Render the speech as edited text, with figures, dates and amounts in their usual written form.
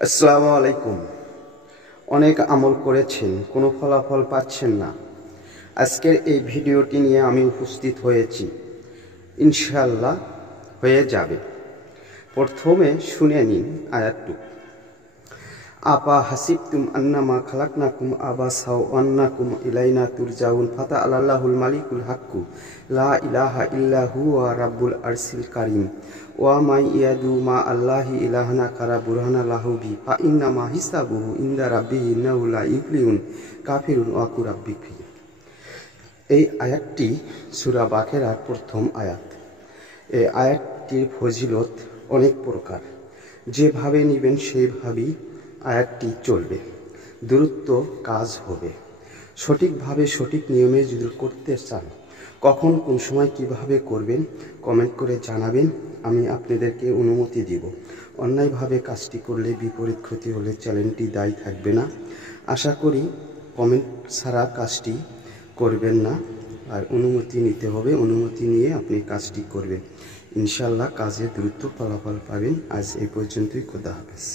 আসসালামু আলাইকুম। অনেক আমল করেছেন, কোনো ফলাফল পাচ্ছেন না। আজকের এই ভিডিওটি নিয়ে আমি উপস্থিত হয়েছি, ইনশাআল্লাহ হয়ে যাবে। প্রথমে শুনে নিন আয়াতটুকু। আপা হাসিবতুম আন্নামা খালাকনাকুম আবাসাও আন্নাকুম ইলাইনা তুরজাউন ফাতা আল্লাহুল মালিকুল হাক্কু লা ইলাহা ইল্লা হুয়া রাব্বুল আরশিল কারীম ওয়া মাই ইয়াদু মা আল্লাহি ইলাহানা কারা বুরহানা লাহু বি ফা ইন্নামা হিসাবুহু ইনদা রাব্বিহি ইন্নাহু লা ইফলিহুন কাফিরুন ওয়া কুরাব্বিক ফি। এই আয়াতটি সূরা বাকেরার প্রথম আয়াত। এই আয়াতটির ফজিলত অনেক প্রকার, যেভাবে নেবেন সেইভাবেই আয়াতটি চলবে, দ্রুত কাজ হবে। সঠিকভাবে সঠিক নিয়মে যদি করতে চান, কখন কোন সময় কিভাবে করবেন কমেন্ট করে জানাবেন, আমি আপনাদেরকে অনুমতি দিব। অন্যায়ভাবে কাজটি করলে বিপরীত ক্ষতি হলে চ্যানেলটি দায়ী থাকবে না। আশা করি কমেন্ট ছাড়া কাজটি করবেন না, আর অনুমতি নিতে হবে। অনুমতি নিয়ে আপনি কাজটি করবেন, ইনশাআল্লাহ কাজে দ্রুত ফলাফল পাবেন। আজ এই পর্যন্তই, খোদা হাফেজ।